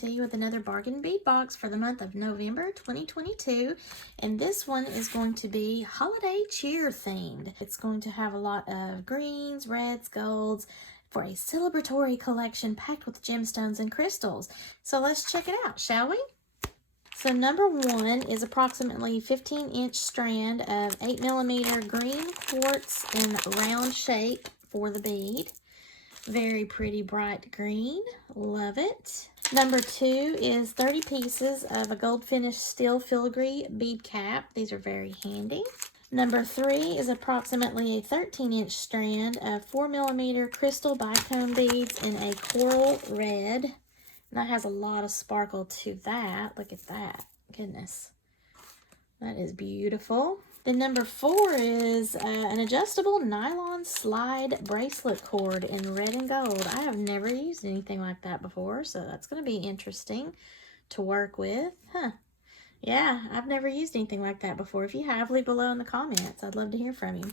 to you with another bargain bead box for the month of November 2022. And this one is going to be holiday cheer themed. It's going to have a lot of greens, reds, golds for a celebratory collection packed with gemstones and crystals. So let's check it out, shall we? So number one is approximately 15-inch strand of 8mm green quartz in round shape for the bead. Very pretty bright green. Love it. Number two is 30 pieces of a gold finished steel filigree bead cap. These are very handy. Number three is approximately a 13-inch strand of 4mm crystal bicone beads in a coral red. And that has a lot of sparkle to that. Look at that. Goodness. That is beautiful. Then number four is an adjustable nylon slide bracelet cord in red and gold. I have never used anything like that before, so that's going to be interesting to work with. Yeah, I've never used anything like that before. If you have, leave below in the comments. I'd love to hear from you.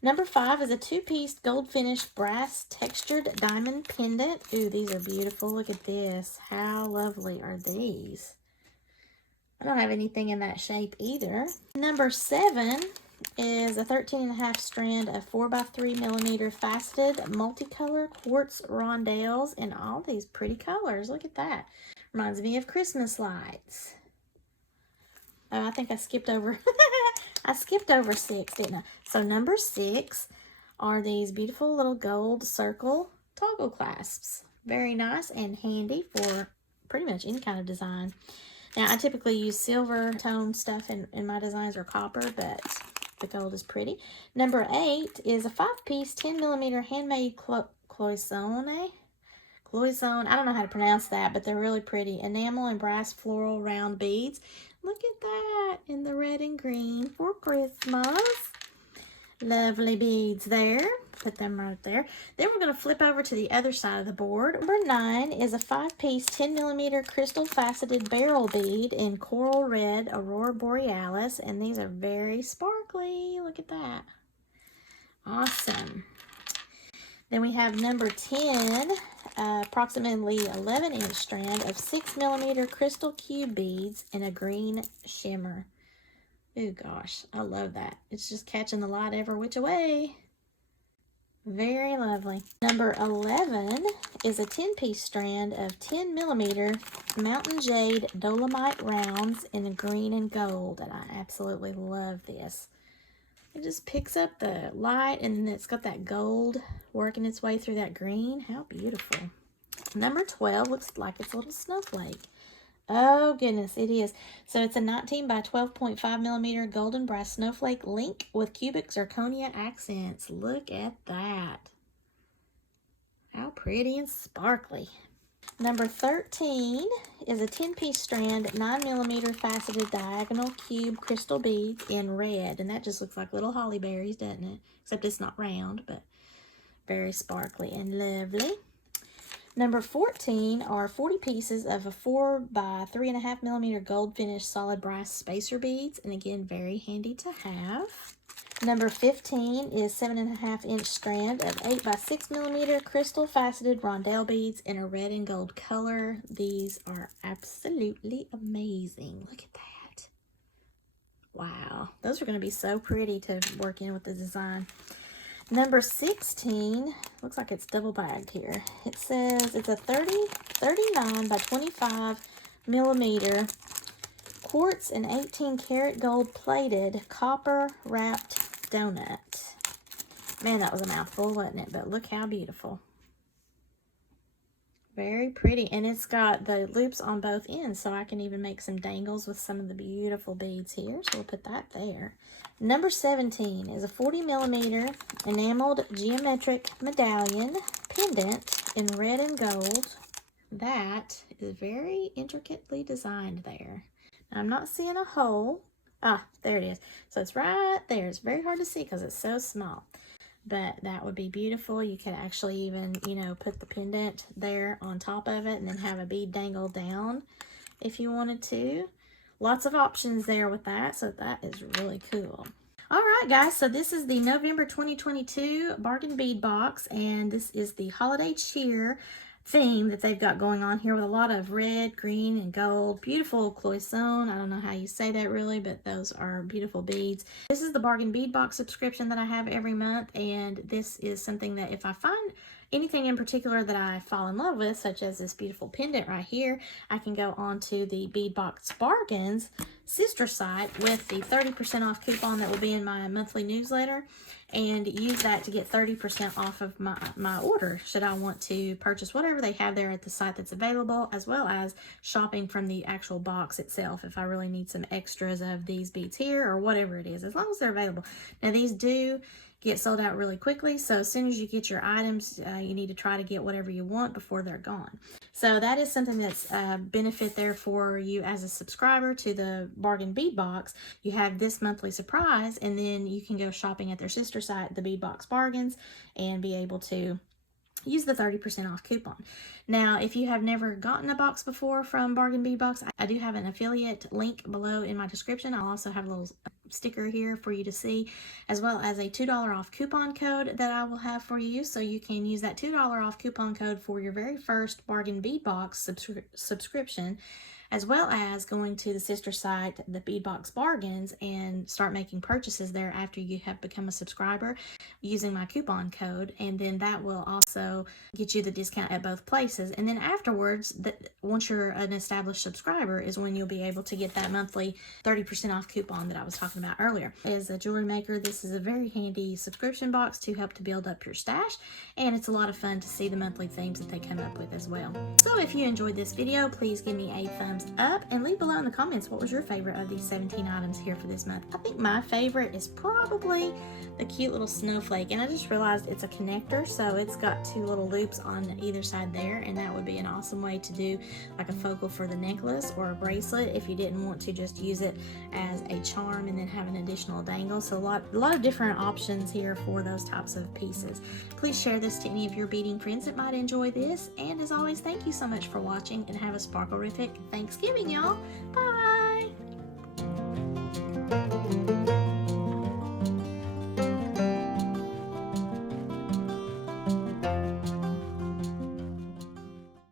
Number five is a two-piece gold finished brass textured diamond pendant. Ooh, these are beautiful. Look at this. How lovely are these? I don't have anything in that shape either. Number seven is a 13.5 strand of 4x3mm faceted multicolor quartz rondelles in all these pretty colors. Look at that. Reminds me of Christmas lights. Oh, I think I skipped over. I skipped over 6, didn't I? So number 6 are these beautiful little gold circle toggle clasps. Very nice and handy for pretty much any kind of design. Now, I typically use silver tone stuff in my designs or copper, but the gold is pretty. Number 8 is a 5-piece 10mm handmade cloisonne. I don't know how to pronounce that, but they're really pretty. Enamel and brass floral round beads. Look at that in the red and green for Christmas. Lovely beads there. Put them right there. Then we're going to flip over to the other side of the board. Number 9 is a 5-piece 10mm crystal faceted barrel bead in coral red Aurora Borealis. And these are very sparkly. Look at that. Awesome. Then we have number 10, approximately 11-inch strand of 6mm crystal cube beads in a green shimmer. Oh gosh, I love that. It's just catching the light every which way. Very lovely. Number 11 is a 10-piece strand of 10mm mountain jade dolomite rounds in green and gold. And I absolutely love this. It just picks up the light and it's got that gold working its way through that green. How beautiful. Number 12 looks like it's a little snowflake. Oh, goodness, it is. So it's a 19 by 12.5mm golden brass snowflake link with cubic zirconia accents. Look at that. How pretty and sparkly. Number 13 is a 10-piece strand, 9mm faceted diagonal cube crystal beads in red. And that just looks like little holly berries, doesn't it? Except it's not round, but very sparkly and lovely. Number 14 are 40 pieces of a 4x3.5mm gold finished solid brass spacer beads. And again, very handy to have. Number 15 is 7.5-inch strand of 8x6mm crystal faceted rondelle beads in a red and gold color. These are absolutely amazing. Look at that. Wow. Those are going to be so pretty to work in with the design. Number 16, looks like it's double bagged here. It says it's a 39 by 25mm quartz and 18 karat gold plated copper wrapped donut. Man, that was a mouthful, wasn't it? But look how beautiful. Very pretty. And it's got the loops on both ends, so I can even make some dangles with some of the beautiful beads here. So we'll put that there. Number 17 is a 40mm enameled geometric medallion pendant in red and gold. That is very intricately designed there. Now, I'm not seeing a hole. Ah, there it is. So it's right there. It's very hard to see because it's so small. But that would be beautiful. You could actually even, put the pendant there on top of it and then have a bead dangle down if you wanted to. Lots of options there with that, so that is really cool. All right, guys, so this is the November 2022 bargain bead box, and this is the holiday cheer theme that they've got going on here with a lot of red, green, and gold. Beautiful cloisonne. I don't know how you say that really, but those are beautiful beads. This is the bargain bead box subscription that I have every month, and this is something that if I find anything in particular that I fall in love with, such as this beautiful pendant right here, I can go on to the Bead Box Bargains sister site with the 30% off coupon that will be in my monthly newsletter, and use that to get 30% off of my order should I want to purchase whatever they have there at the site that's available, as well as shopping from the actual box itself if I really need some extras of these beads here or whatever it is, as long as they're available. Now these do get sold out really quickly, so as soon as you get your items, you need to try to get whatever you want before they're gone. So that is something that's a benefit there for you as a subscriber to the Bargain Bead Box. You have this monthly surprise, and then you can go shopping at their sister site, the Bead Box Bargains, and be able to use the 30% off coupon. Now, if you have never gotten a box before from Bargain Bead Box, I do have an affiliate link below in my description. I'll also have a little sticker here for you to see, as well as a $2 off coupon code that I will have for you. So you can use that $2 off coupon code for your very first Bargain Bead Box subscription, as well as going to the sister site, the Bead Box Bargains, and start making purchases there after you have become a subscriber using my coupon code, and then that will also get you the discount at both places. And then afterwards, once you're an established subscriber, is when you'll be able to get that monthly 30% off coupon that I was talking about earlier. As a jewelry maker, this is a very handy subscription box to help to build up your stash, and it's a lot of fun to see the monthly themes that they come up with as well. So if you enjoyed this video, please give me a thumbs up and leave below in the comments what was your favorite of these 17 items here for this month. I think my favorite is probably the cute little snowflake, and I just realized it's a connector, so it's got two little loops on either side there, and that would be an awesome way to do like a focal for the necklace or a bracelet if you didn't want to just use it as a charm and then have an additional dangle. So a lot of different options here for those types of pieces. Please share this to any of your beading friends that might enjoy this, and as always, thank you so much for watching, and have a sparkle-rific Thanksgiving, y'all. Bye!